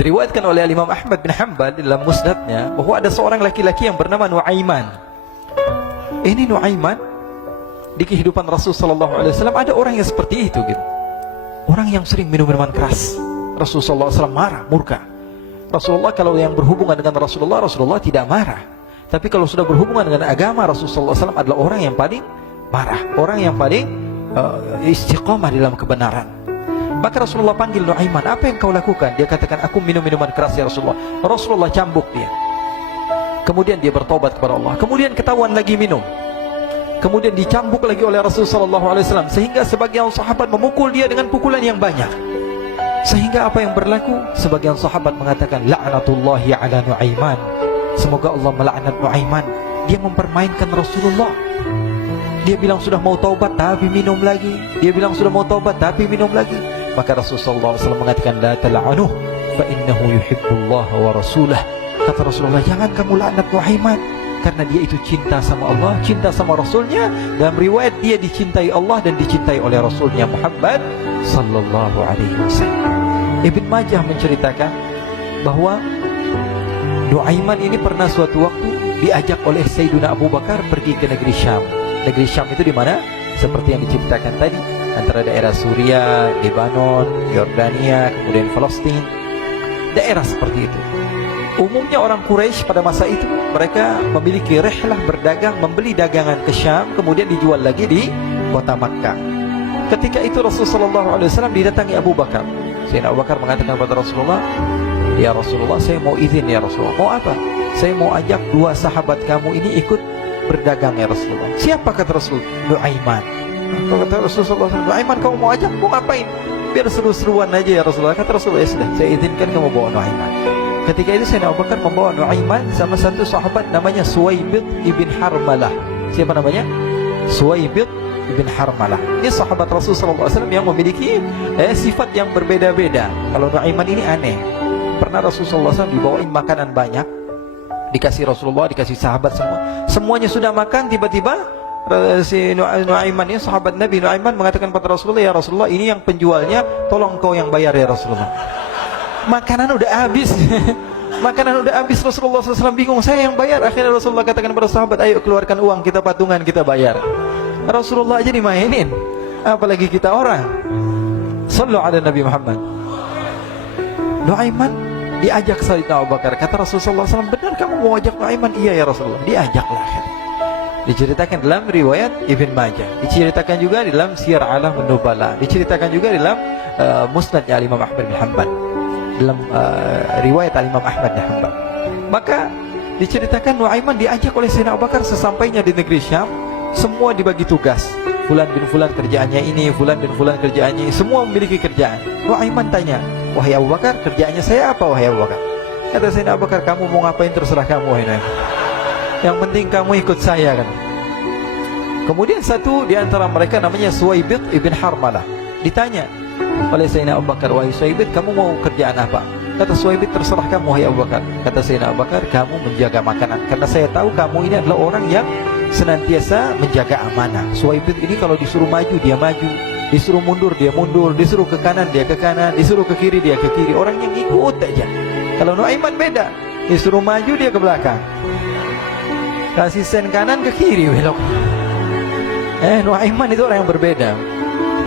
Diriwayatkan oleh Imam Ahmad bin Hanbal dalam musnadnya bahwa ada seorang laki-laki yang bernama Nuaiman. Ini Nuaiman, di kehidupan Rasul sallallahu alaihi wasallam ada orang yang seperti itu gitu. Orang yang sering minum minuman keras. Rasul sallallahu alaihi wasallam marah, murka. Rasulullah kalau yang berhubungan dengan Rasulullah tidak marah. Tapi kalau sudah berhubungan dengan agama, Rasul sallallahu alaihi wasallam adalah orang yang paling marah, orang yang paling istiqamah dalam kebenaran. Maka Rasulullah panggil Nuaiman, apa yang kau lakukan? Dia katakan, aku minum minuman keras ya Rasulullah. Rasulullah cambuk dia. Kemudian dia bertobat kepada Allah. Kemudian ketahuan lagi minum. Kemudian dicambuk lagi oleh Rasulullah SAW, sehingga sebagian sahabat memukul dia dengan pukulan yang banyak. Sehingga apa yang berlaku? Sebagian sahabat mengatakan, la'natullahi ala Nuaiman. Semoga Allah melaknat Nuaiman. Dia mempermainkan Rasulullah. Dia bilang sudah mau taubat tapi minum lagi. Dia bilang sudah mau taubat tapi minum lagi. Maka Rasulullah SAW mengatakan, la tal'anuh fa innahu yuhibbullah wa rasulah. Kata Rasulullah, jangan kamu laknat Nuaiman, karena dia itu cinta sama Allah, cinta sama Rasulnya. Dalam riwayat dia dicintai Allah dan dicintai oleh Rasulnya Muhammad sallallahu alaihi wasallam. Ibn Majah menceritakan bahwa Nuaiman ini pernah suatu waktu diajak oleh Sayyidina Abu Bakar pergi ke negeri Syam. Negeri Syam itu di mana? Seperti yang diceritakan tadi, antara daerah Suriah, Lebanon, Yordania, kemudian Palestina. Daerah seperti itu. Umumnya orang Quraisy pada masa itu mereka memiliki rihlah berdagang, membeli dagangan ke Syam, kemudian dijual lagi di kota Makkah. Ketika itu Rasulullah SAW didatangi Abu Bakar. Sayyidina Abu Bakar mengatakan kepada Rasulullah, ya Rasulullah, saya mau izin ya Rasulullah. Mau apa? Saya mau ajak dua sahabat kamu ini ikut berdagang ya Rasulullah. Siapa? Kata Rasul? Nuaiman. Kata Rasulullah, Nuaiman kamu mau ajak? Mau ngapain? Biar seru-seruan aja ya Rasulullah. Kata Rasulullah, ya sudah, saya izinkan kamu bawa Nuaiman. Ketika itu Sayyidina Abu Bakar membawa Nuaiman sama satu sahabat namanya Suwaibid ibn Harmalah. Siapa namanya? Suwaibid ibn Harmalah. Ini sahabat Rasulullah SAW yang memiliki sifat yang berbeda-beda. Kalau Nuaiman ini aneh. Pernah Rasulullah SAW dibawain makanan banyak, dikasih Rasulullah, dikasih sahabat semua. Semuanya sudah makan, tiba-tiba si Nuaiman ini, sahabat Nabi Nuaiman mengatakan kepada Rasulullah, ya Rasulullah, ini yang penjualnya, tolong kau yang bayar ya Rasulullah. Makanan udah habis. Makanan udah habis. Rasulullah SAW bingung, saya yang bayar. Akhirnya Rasulullah katakan kepada sahabat, ayo keluarkan uang, kita patungan, kita bayar. Rasulullah aja dimainin, apalagi kita orang. Sallu ala Nabi Muhammad. Nuaiman diajak Sayyidina Abu Bakar. Kata Rasulullah SAW, benar kamu mau ajak Nuaiman? Iya ya Rasulullah. Diajaklah. Diceritakan dalam riwayat Ibn Majah, diceritakan juga dalam Syiar A'lam Nubala, diceritakan juga dalam musnadnya Imam Ahmad bin Hanbal, dalam riwayat Imam Ahmad bin Hanbal. Maka diceritakan Nuaiman diajak oleh Sayyidina Abu Bakar. Sesampainya di negeri Syam, semua dibagi tugas. Fulan bin Fulan kerjaannya ini, Fulan bin Fulan kerjaannya ini, semua memiliki kerjaan. Nuaiman tanya, wahai Abu Bakar, kerjaannya saya apa wahai Abu Bakar? Kata Sayyidina Abu Bakar, kamu mau ngapain terserah kamu wahai Nuaiman, yang penting kamu ikut saya kan. Kemudian satu di antara mereka namanya Suwaibid ibn Harmalah ditanya oleh Sayyidina Abu Bakar, wahai Suwaibid, kamu mau kerjaan apa? Kata Suwaibid, terserah kamu wahai Abu Bakar. Kata Sayyidina Abu Bakar, kamu menjaga makanan, karena saya tahu kamu ini adalah orang yang senantiasa menjaga amanah. Suwaibid ini kalau disuruh maju dia maju, disuruh mundur dia mundur, disuruh ke kanan dia ke kanan, disuruh ke kiri dia ke kiri. Orang yang ikut aja. Kalau Nuaiman beda, disuruh maju dia ke belakang, kasih sen kanan ke kiri belok. Nuaiman itu orang yang berbeda.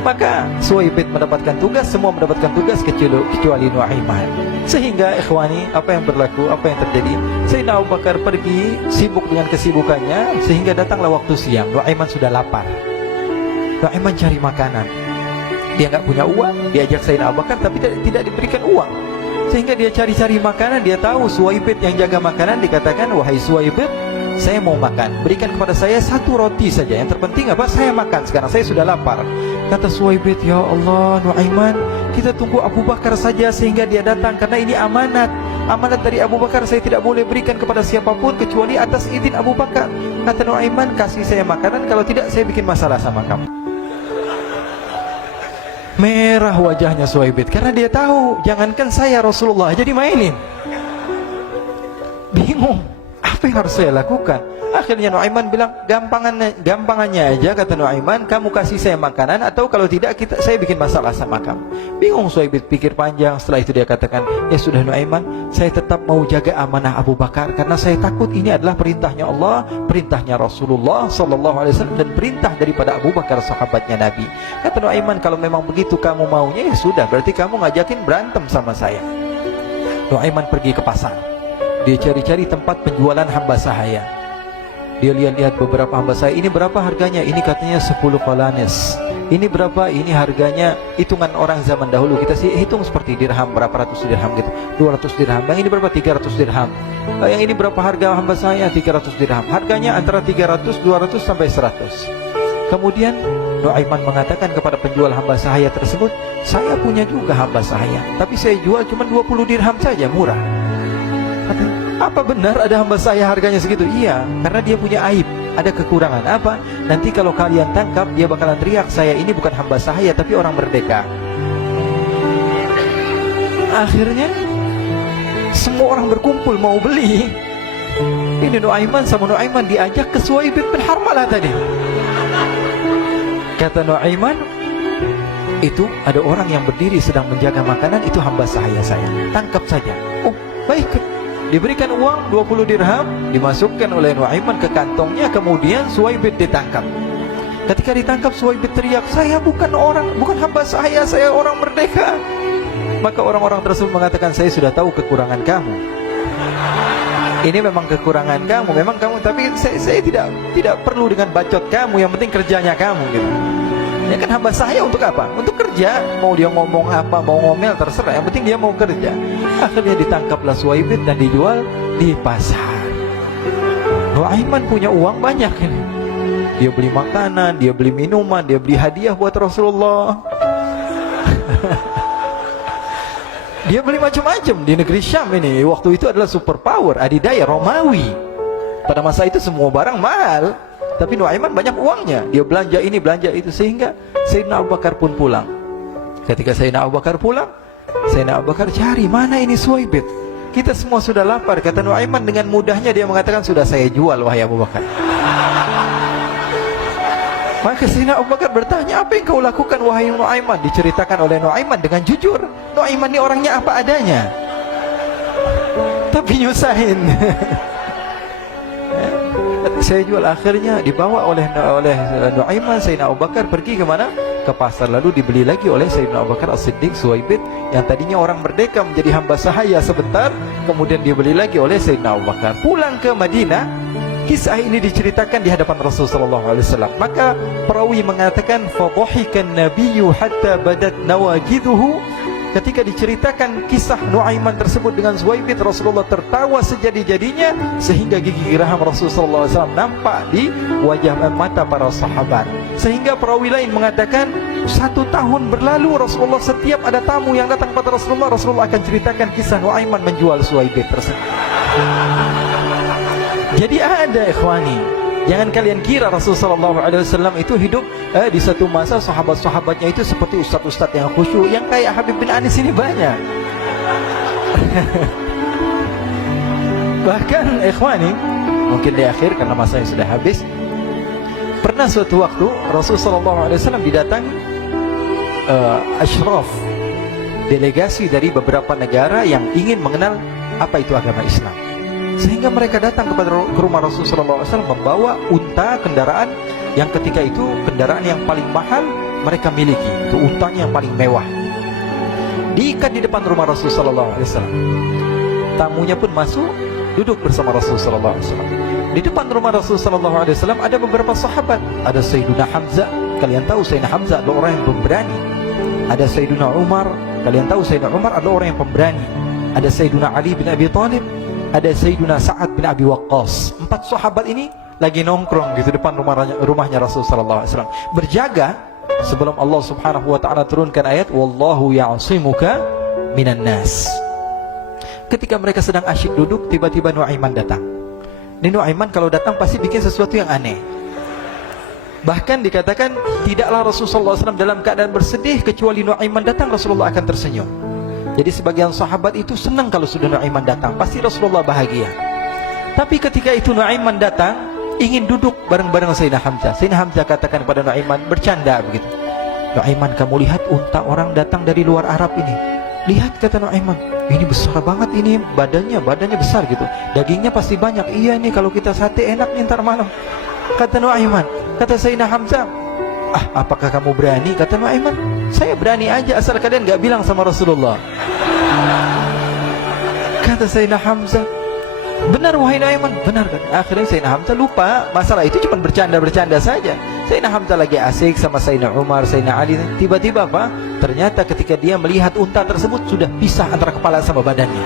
Maka Suwaibid mendapatkan tugas, semua mendapatkan tugas kecuali Nuaiman. Sehingga ikhwani, apa yang berlaku, apa yang terjadi? Sayyidina Abu Bakar pergi sibuk dengan kesibukannya, sehingga datanglah waktu siang. Nuaiman sudah lapar. Nuaiman cari makanan. Dia nggak punya uang, diajak Sayyidina Abu Bakar tapi tidak diberikan uang. Sehingga dia cari-cari makanan. Dia tahu Suwaibid yang jaga makanan, dikatakan, wahai Suwaibid, saya mau makan, berikan kepada saya satu roti saja. Yang terpenting apa? Saya makan sekarang, saya sudah lapar. Kata Suwaibid, ya Allah Nuaiman, kita tunggu Abu Bakar saja sehingga dia datang, karena ini amanat. Amanat dari Abu Bakar, saya tidak boleh berikan kepada siapapun kecuali atas izin Abu Bakar. Kata Nuaiman, kasih saya makanan, kalau tidak saya bikin masalah sama kamu. Merah wajahnya Suwaibid, karena dia tahu, jangankan saya Rasulullah jadi mainin. Bingung, apa Apa yang harus saya lakukan? Akhirnya Nuaiman bilang, gampangannya aja, kata Nuaiman, kamu kasih saya makanan, atau kalau tidak saya bikin masalah sama kamu. Bingung Suhaib pikir panjang. Setelah itu dia katakan, ya sudah Nuaiman, saya tetap mau jaga amanah Abu Bakar, karena saya takut ini adalah perintahnya Allah, perintahnya Rasulullah SAW, dan perintah daripada Abu Bakar, sahabatnya Nabi. Kata Nuaiman, kalau memang begitu kamu maunya, ya sudah, berarti kamu ngajakin berantem sama saya. Nuaiman pergi ke pasar. Dia cari-cari tempat penjualan hamba sahaya. Dia lihat-lihat beberapa hamba sahaya. Ini berapa harganya? Ini katanya 10 qalanis. Ini berapa? Ini harganya, hitungan orang zaman dahulu, kita sih hitung seperti dirham, berapa ratus dirham gitu, 200 dirham. Yang ini berapa? 300 dirham. Yang ini berapa harga hamba sahaya? 300 dirham. Harganya antara 300, 200 sampai 100. Kemudian Nuaiman mengatakan kepada penjual hamba sahaya tersebut, saya punya juga hamba sahaya, tapi saya jual cuma 20 dirham saja, murah. Katanya, apa benar ada hamba saya harganya segitu? Iya, karena dia punya aib, ada kekurangan. Apa? Nanti kalau kalian tangkap, dia bakalan teriak, saya ini bukan hamba sahaya tapi orang merdeka. Akhirnya semua orang berkumpul mau beli. Ini Nuaiman sama Nuaiman diajak ke Suhaib bin Harmalah tadi. Kata Nuaiman, itu ada orang yang berdiri sedang menjaga makanan, itu hamba sahaya saya, tangkap saja. Oh, baik. Diberikan uang 20 dirham, dimasukkan oleh Nuaiman ke kantongnya, kemudian Suhaib ditangkap. Ketika ditangkap, Suhaib teriak, saya bukan hamba saya orang merdeka. Maka orang-orang tersebut mengatakan, saya sudah tahu kekurangan kamu. Ini memang kekurangan kamu, memang kamu, tapi saya tidak perlu dengan bacot kamu, yang penting kerjanya kamu gitu. Ya kan hamba saya untuk apa? Untuk kerja. Mau dia ngomong apa, mau ngomel, terserah, yang penting dia mau kerja. Akhirnya ditangkaplah Suhaib dan dijual di pasar. Nuaiman punya uang banyak ini. Dia beli makanan, dia beli minuman, dia beli hadiah buat Rasulullah. Dia beli macam-macam di negeri Syam ini. Waktu itu adalah superpower, adidaya Romawi. Pada masa itu semua barang mahal, tapi Nuaiman banyak uangnya. Dia belanja ini, belanja itu, sehingga Sayyidina Abu Bakar pun pulang. Ketika Sayyidina Abu Bakar pulang, Sayyidina Abu Bakar cari, mana ini Suhaib? Kita semua sudah lapar. Kata Nuaiman dengan mudahnya dia mengatakan, sudah saya jual wahai Abu Bakar. Maka Sayyidina Abu Bakar bertanya, apa yang kau lakukan wahai Nuaiman? Diceritakan oleh Nuaiman dengan jujur. Nuaiman ini orangnya apa adanya, tapi nyusahin. Saya jual. Akhirnya dibawa oleh Nuaiman, Sayyidina Abu Bakar pergi ke mana? Ke pasar. Lalu dibeli lagi oleh Sayyidina Abu Bakar As-Siddiq Suhaib, yang tadinya orang merdeka menjadi hamba sahaya sebentar, kemudian dibeli lagi oleh Sayyidina Abu Bakar. Pulang ke Madinah, kisah ini diceritakan di hadapan Rasulullah SAW. Maka perawi mengatakan, fadhahikan nabiyyu hatta badat nawajiduhu. Ketika diceritakan kisah Nuaiman tersebut dengan Suhaib, Rasulullah tertawa sejadi-jadinya, sehingga gigi geraham Rasulullah SAW nampak di wajah mata para sahabat. Sehingga perawi lain mengatakan, 1 tahun berlalu Rasulullah, setiap ada tamu yang datang pada Rasulullah akan ceritakan kisah Nuaiman menjual Suhaib tersebut. Jadi ada ikhwani, jangan kalian kira Rasulullah SAW itu hidup di satu masa sahabat-sahabatnya itu seperti ustaz-ustaz yang khusyuk, yang kayak Habib bin Anis ini banyak. Bahkan ikhwani, mungkin di akhir karena masanya sudah habis, pernah suatu waktu Rasulullah SAW didatangi asyraf, delegasi dari beberapa negara yang ingin mengenal apa itu agama Islam. Sehingga mereka datang ke rumah Rasulullah SAW membawa unta, kendaraan yang ketika itu kendaraan yang paling mahal mereka miliki. Itu untanya yang paling mewah. Diikat di depan rumah Rasulullah SAW. Tamunya pun masuk, duduk bersama Rasulullah SAW. Di depan rumah Rasulullah SAW ada beberapa sahabat. Ada Sayyiduna Hamzah. Kalian tahu Sayyidina Hamzah adalah orang yang pemberani. Ada Sayyiduna Umar. Kalian tahu Sayyidina Umar adalah orang yang pemberani. Ada Sayyiduna Ali bin Abi Thalib. Ada Sayyiduna Sa'ad bin Abi Waqqas. 4 sahabat ini lagi nongkrong gitu depan rumahnya Rasulullah SAW, berjaga sebelum Allah Subhanahu wa ta'ala turunkan ayat wallahu ya'simuka minan nas. Ketika mereka sedang asyik duduk, tiba-tiba Nuaiman datang. Ini Nuaiman kalau datang pasti bikin sesuatu yang aneh. Bahkan dikatakan tidaklah Rasulullah SAW dalam keadaan bersedih, kecuali Nuaiman datang Rasulullah akan tersenyum. Jadi sebagian sahabat itu senang kalau sudah Nuaiman datang, pasti Rasulullah bahagia. Tapi ketika itu Nuaiman datang, ingin duduk bareng-bareng Sayyidina Hamzah. Sayyidina Hamzah katakan kepada Nuaiman, bercanda begitu. Nuaiman, kamu lihat unta orang datang dari luar Arab ini. Lihat, kata Nuaiman, ini besar banget, ini badannya besar gitu. Dagingnya pasti banyak. Iya nih, kalau kita sate enak nih ntar malam. Kata Nuaiman. Kata Sayyidina Hamzah, apakah kamu berani? Kata Nuaiman, saya berani aja asal kalian gak bilang sama Rasulullah. Kata Sayyidina Hamzah, benar wahai Nuaiman, benar kan? Akhirnya Sayyidina Hamzah lupa masalah itu, cuma bercanda-bercanda saja. Sayyidina Hamzah lagi asik sama Sayyidina Umar, Sayyidina Ali. Tiba-tiba apa? Ternyata ketika dia melihat unta tersebut sudah pisah antara kepala sama badannya.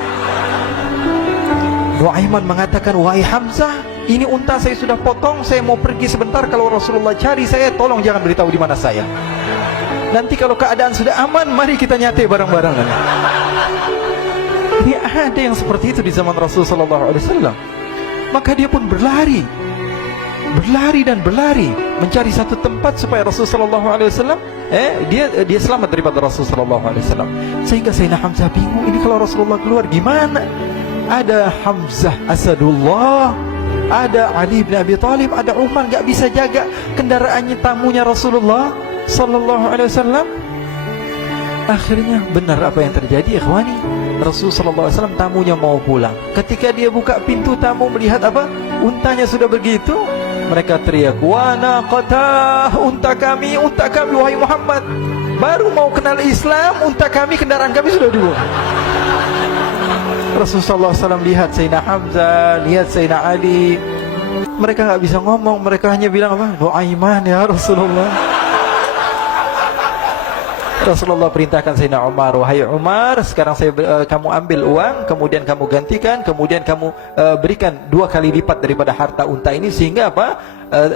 Nuaiman mengatakan, wahai Hamzah, ini unta saya sudah potong, saya mau pergi sebentar. Kalau Rasulullah cari saya, tolong jangan beritahu di mana saya. Nanti kalau keadaan sudah aman, mari kita nyate bareng-bareng. Ini ada yang seperti itu di zaman Rasulullah SAW. Maka dia pun berlari dan berlari mencari satu tempat supaya Rasulullah SAW dia selamat daripada Rasulullah SAW. Sehingga Sayyidina Hamzah bingung, ini kalau Rasulullah keluar gimana? Ada Hamzah Asadullah, ada Ali bin Abi Thalib, ada Umar, gak bisa jaga kendaraannya, tamunya Rasulullah sallallahu alaihi wasallam. Akhirnya benar apa yang terjadi, ikhwani. Rasul sallallahu alaihi wasallam tamunya mau pulang. Ketika dia buka pintu tamu melihat apa? Untanya sudah begitu. Mereka teriak, "Wa naqatah, unta kami wahai Muhammad. Baru mau kenal Islam, unta kami, kendaraan kami sudah dibuang." Rasulullah SAW lihat Sayyidina Hamzah, lihat Sayyidina Ali. Mereka nggak bisa ngomong, mereka hanya bilang apa? Nuaiman ya Rasulullah. Rasulullah perintahkan Sayyidina Umar, wahai Umar, sekarang kamu ambil uang, kemudian kamu gantikan, kemudian kamu berikan 2 kali lipat daripada harta unta ini, sehingga apa?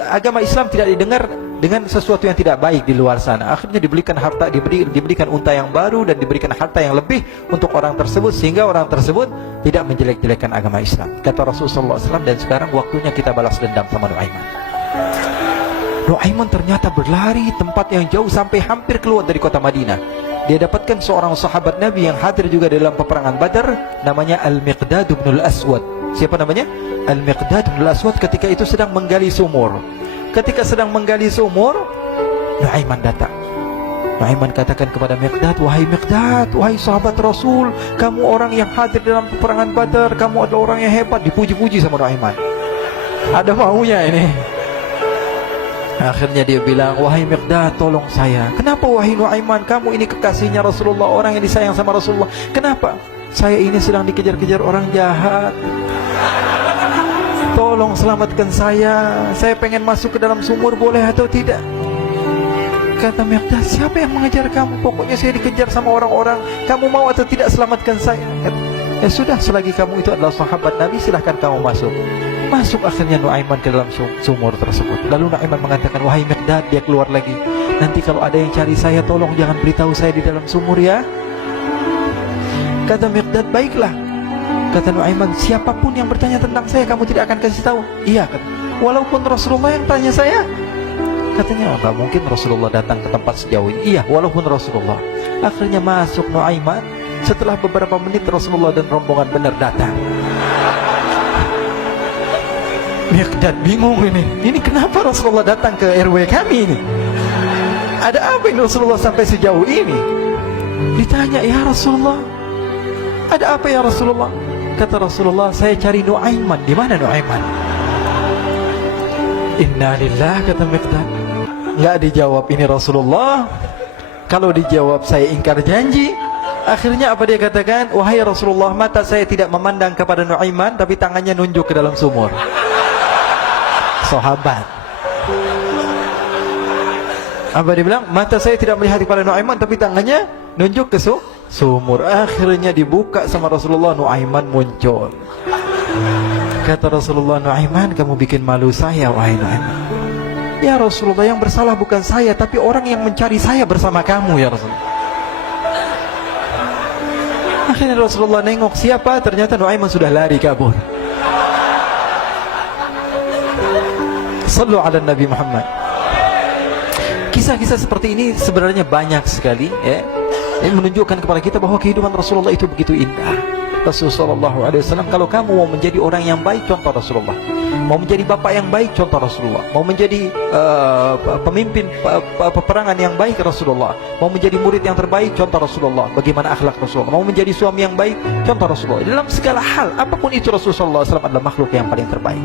Agama Islam tidak didengar dengan sesuatu yang tidak baik di luar sana. Akhirnya diberikan harta, diberikan unta yang baru dan diberikan harta yang lebih untuk orang tersebut, sehingga orang tersebut tidak menjelek-jelekan agama Islam. Kata Rasulullah SAW, dan sekarang waktunya kita balas dendam sama Nuaiman. Nuaiman ternyata berlari tempat yang jauh sampai hampir keluar dari kota Madinah. Dia dapatkan seorang sahabat Nabi yang hadir juga dalam peperangan Badar, namanya Al-Miqdad bin Al-Aswad. Siapa namanya? Al-Miqdad bin Al-Aswad ketika itu sedang menggali sumur. Ketika sedang menggali sumur, Nuaiman datang. Nuaiman katakan kepada Miqdad, wahai Miqdad, wahai sahabat Rasul, kamu orang yang hadir dalam peperangan Badar, kamu adalah orang yang hebat. Dipuji-puji sama Nuaiman. Ada maunya ini. Akhirnya dia bilang, wahai Miqdad, tolong saya. Kenapa wahai Nuaiman, kamu ini kekasihnya Rasulullah, orang yang disayang sama Rasulullah. Kenapa? Saya ini sedang dikejar-kejar orang jahat. Tolong selamatkan saya pengen masuk ke dalam sumur, boleh atau tidak? Kata Miqdad, siapa yang mengejar kamu? Pokoknya saya dikejar sama orang-orang. Kamu mau atau tidak selamatkan saya? Ya sudah, selagi kamu itu adalah sahabat Nabi, silahkan kamu masuk. Masuk akhirnya Nuaiman ke dalam sumur tersebut. Lalu Nuaiman mengatakan, wahai Miqdad, dia keluar lagi. Nanti kalau ada yang cari saya, tolong jangan beritahu saya di dalam sumur ya. Kata Miqdad, baiklah. Kata Nuaiman, siapapun yang bertanya tentang saya, kamu tidak akan kasih tahu? Iya, kata. Walaupun Rasulullah yang tanya saya? Katanya, enggak mungkin Rasulullah datang ke tempat sejauh ini. Iya, walaupun Rasulullah. Akhirnya masuk Nuaiman. Setelah beberapa menit Rasulullah dan rombongan benar datang. Miqdad bingung ini. Ini kenapa Rasulullah datang ke RW kami ini? Ada apa ini Rasulullah sampai sejauh ini? Ditanya, ya Rasulullah, ada apa ya Rasulullah? Kata Rasulullah, saya cari Nuaiman. Di mana Nuaiman? Innalillah, kata Miqdad. Nggak dijawab ini Rasulullah. Kalau dijawab saya ingkar janji. Akhirnya apa dia katakan? Wahai Rasulullah, mata saya tidak memandang kepada Nuaiman, tapi tangannya nunjuk ke dalam sumur. Sahabat. Apa dia bilang? Mata saya tidak melihat kepada Nuaiman, tapi tangannya nunjuk ke sumur. Akhirnya dibuka sama Rasulullah, Nuaiman muncul. Kata Rasulullah, Nuaiman, kamu bikin malu saya, wahai Nuaiman. Ya Rasulullah, yang bersalah bukan saya, tapi orang yang mencari saya bersama kamu ya Rasulullah. Akhirnya Rasulullah nengok, siapa? Ternyata Nuaiman sudah lari kabur. Sallu ala Nabi Muhammad. Kisah-kisah seperti ini sebenarnya banyak sekali ya. Ini menunjukkan kepada kita bahwa kehidupan Rasulullah itu begitu indah. Rasulullah SAW, kalau kamu mau menjadi orang yang baik, contoh Rasulullah. Mau menjadi bapak yang baik, contoh Rasulullah. Mau menjadi pemimpin peperangan yang baik, Rasulullah. Mau menjadi murid yang terbaik, contoh Rasulullah. Bagaimana akhlak Rasulullah. Mau menjadi suami yang baik, contoh Rasulullah. Dalam segala hal, apapun itu, Rasulullah SAW adalah makhluk yang paling terbaik.